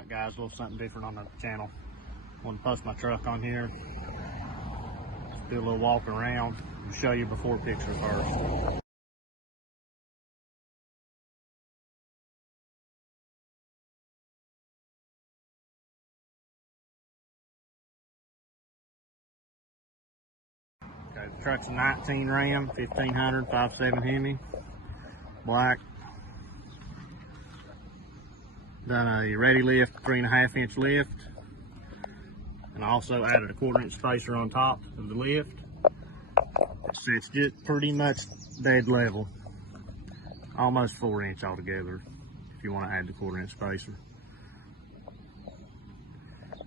Alright guys, a little something different on the channel. Want to post my truck on here. Just do a little walk around and show you before picture first. Okay, the truck's a 19 Ram, 1500, 5.7 Hemi, black. Done a ready lift, 3.5 inch lift. And I also added a 1/4 inch spacer on top of the lift. It sits just pretty much dead level. Almost 4 inch altogether if you want to add the 1/4 inch spacer.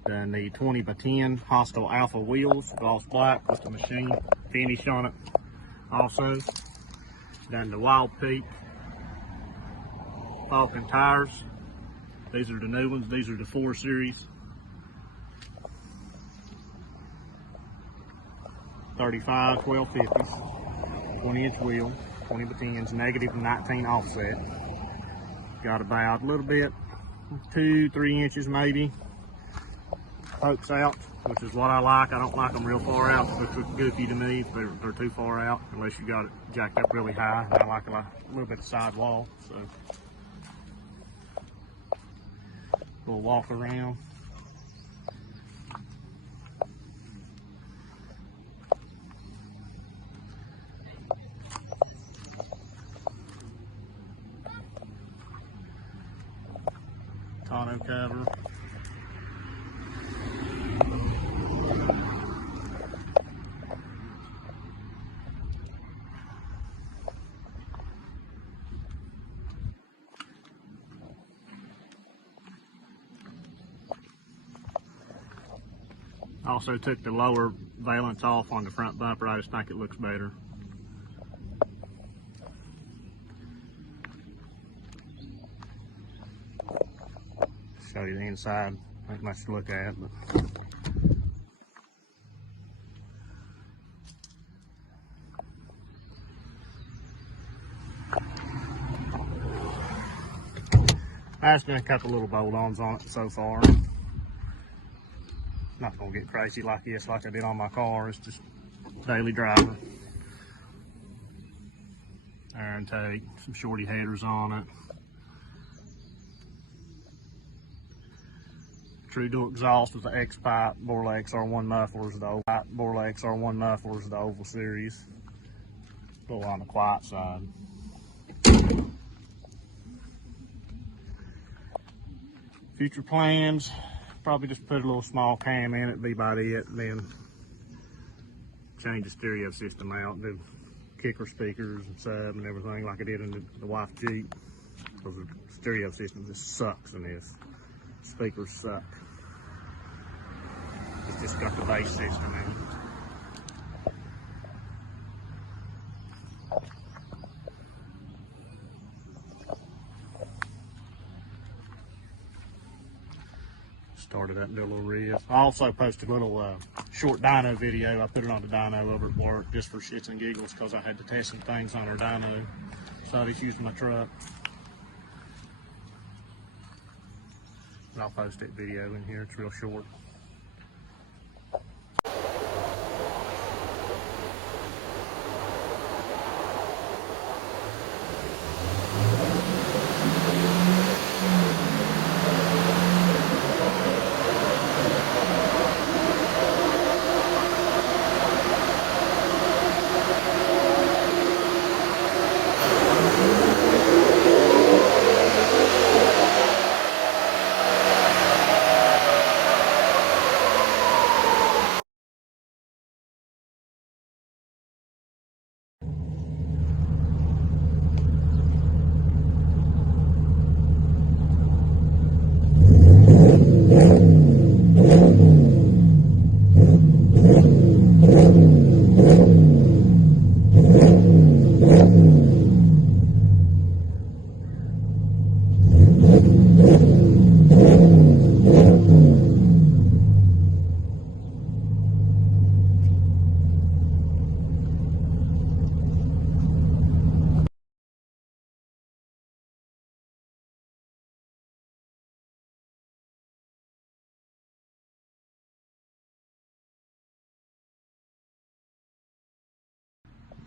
Done the 20x10 Hostile Alpha wheels, gloss black with the machine finish on it. Also done the Wild Peak Falcon tires. These are the new ones. These are the 4 series. 35 1250s, 20 inch wheel, 20x10s, negative 19 offset. Got about a little bit, 2-3 inches maybe, pokes out, which is what I like. I don't like them real far out. They look goofy to me if they're too far out, unless you got it jacked up really high. I like a little bit of sidewall, so we'll walk around. Tonneau cover. Also took the lower valance off on the front bumper. I just think it looks better. Show you the inside. Ain't much to look at, but I just done a couple little bolt-ons on it so far. Not gonna get crazy like this like I did on my car. It's just daily driver. Iron take, some shorty headers on it. True dual exhaust with the X-pipe, Borlex R1 mufflers, the oval series. A little on the quiet side. Future plans, probably just put a little small cam in it, be about it, and then change the stereo system out, do kicker speakers and sub and everything like I did in the wife's Jeep. Because the stereo system just sucks in this. Speakers suck. It's just got the bass system in it. Started up and do a little riff. I also posted a little short dyno video. I put it on the dyno over at work just for shits and giggles because I had to test some things on our dyno. So I just used my truck. And I'll post that video in here. It's real short.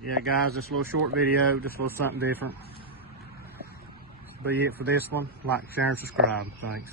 Yeah, guys, this little short video, just a little something different. Be it for this one. Like, share, and subscribe. Thanks.